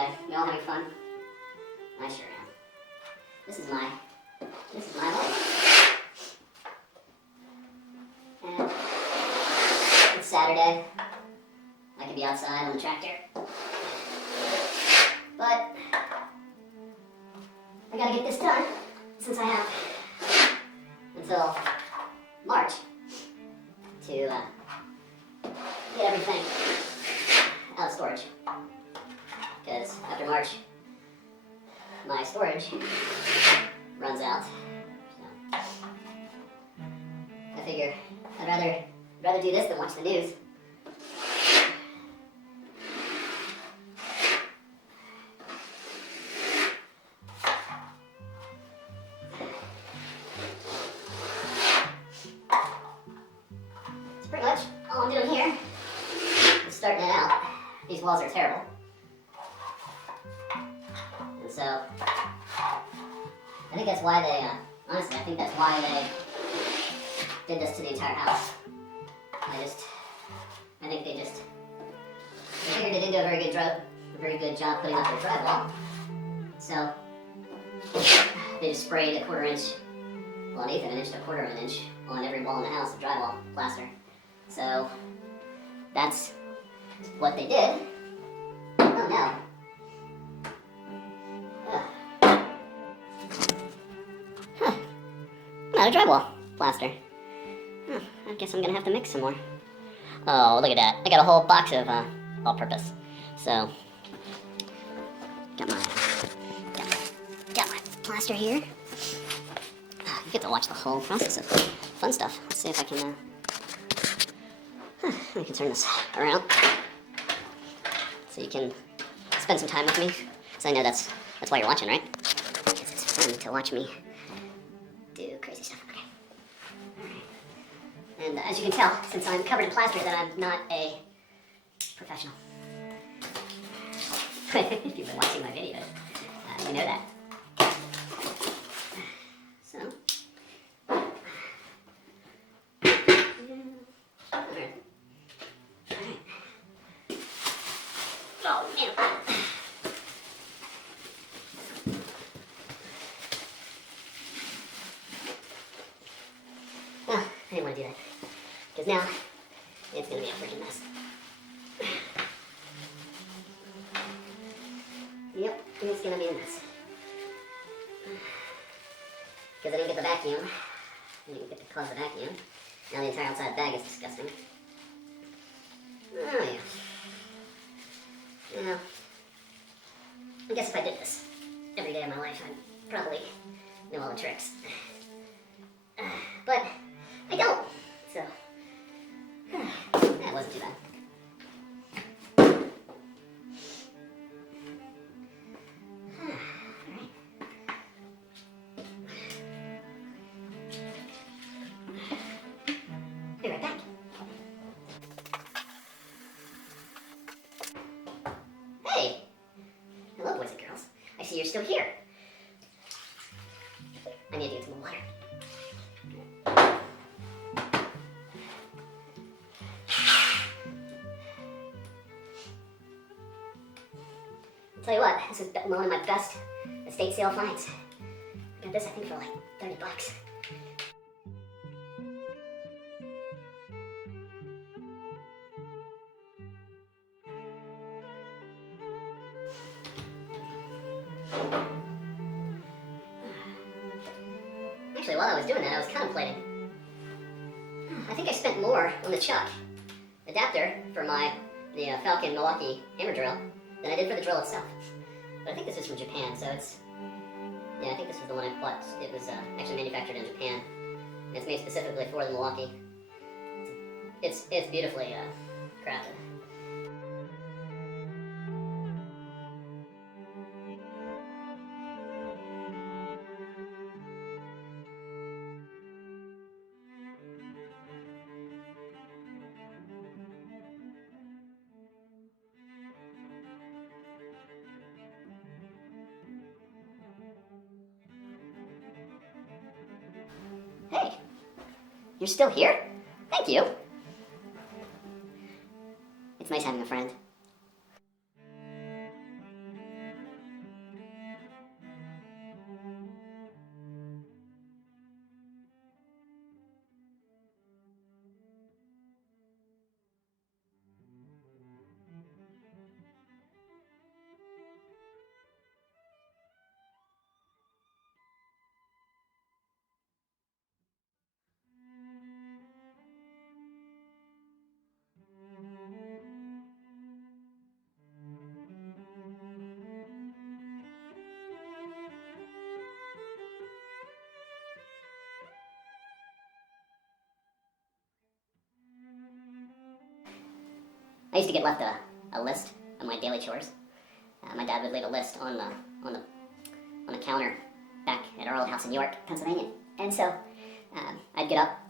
today? You all having fun? I sure am. This is my life. And it's Saturday. I could be outside on the tractor. But I gotta get this done since I have until March to get everything out of storage. Because after March, my storage runs out. So I figure I'd rather do this than watch the news. That's pretty much all I'm doing here. I'm starting it out. These walls are terrible. And so, I think that's why they, honestly, I think that's why they did this to the entire house. I think they figured they didn't do a very good job putting up their drywall. So, they just sprayed a 1/4 inch, well, an 1/8 of an inch to 1/4 of an inch on every wall in the house of drywall plaster. So, that's what they did. Oh no. Huh. I'm out of drywall plaster. Huh. I guess I'm gonna have to mix some more. Oh, look at that. I got a whole box of all-purpose. So, got my plaster here. You get to watch the whole process of fun stuff. Let's see if I can, I can turn this around so you can spend some time with me. So I know that's why you're watching, right? Because it's fun to watch me do crazy stuff. Okay. Alright. And as you can tell, since I'm covered in plaster, that I'm not a professional. If you've been watching my videos, you know that. So. Alright. Oh, man. Oh, I didn't want to do that. Because now, it's going to be a freaking mess. Yep, it's going to be a mess. Because I didn't get the vacuum. I didn't get to close the vacuum. Now the entire outside bag is disgusting. Oh, yeah. You know, I guess if I did this every day of my life, I'd probably know all the tricks. But I don't, so that wasn't too bad. Be right back. Hey! Hello, boys and girls. I see you're still here. I need to get some more water. I'll tell you what, this is one of my best estate sale finds. I got this, I think, for like $30. Actually, while I was doing that, I was contemplating. I think I spent more on the chuck adapter for the Falcon Milwaukee hammer drill than I did for the drill itself. But I think this is from Japan, so it's... Yeah, I think this was the one I bought. It was actually manufactured in Japan. And it's made specifically for the Milwaukee. It's beautifully crafted. Hey, you're still here? Thank you. It's nice having a friend. used to get left a list of my daily chores. My dad would leave a list on the counter back at our old house in York, Pennsylvania. And so I'd get up,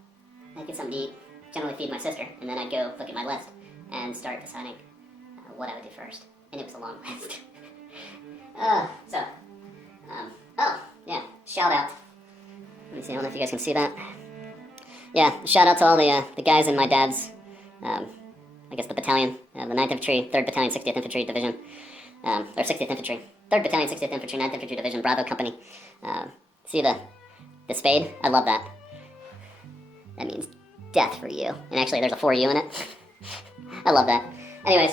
I'd get something to eat, generally feed my sister, and then I'd go look at my list and start deciding what I would do first. And it was a long list. Oh, yeah, shout out. Let me see, I don't know if you guys can see that. Yeah, shout out to all the guys in my dad's, I guess the battalion, the 9th Infantry, 3rd Battalion, 60th Infantry Division, or 60th Infantry, 3rd Battalion, 60th Infantry, 9th Infantry Division, Bravo Company. See the spade? I love that. That means death for you. And actually, there's a 4U in it. I love that. Anyways,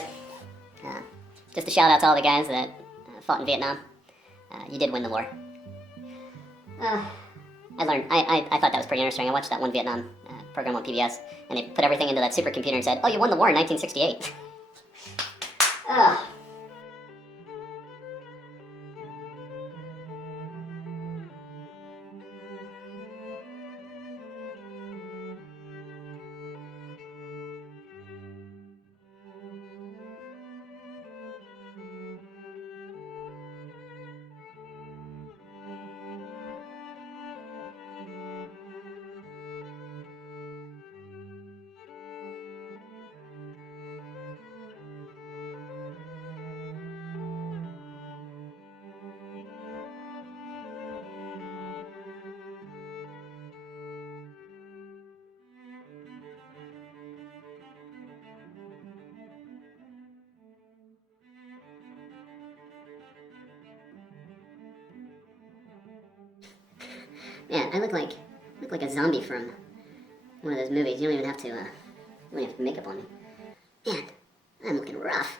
just a shout out to all the guys that fought in Vietnam. You did win the war. I thought that was pretty interesting. I watched that one Vietnam program on PBS, and they put everything into that supercomputer and said, "Oh, you won the war in 1968." Yeah, I look like a zombie from one of those movies. You don't even have to make makeup on me. Man, I'm looking rough.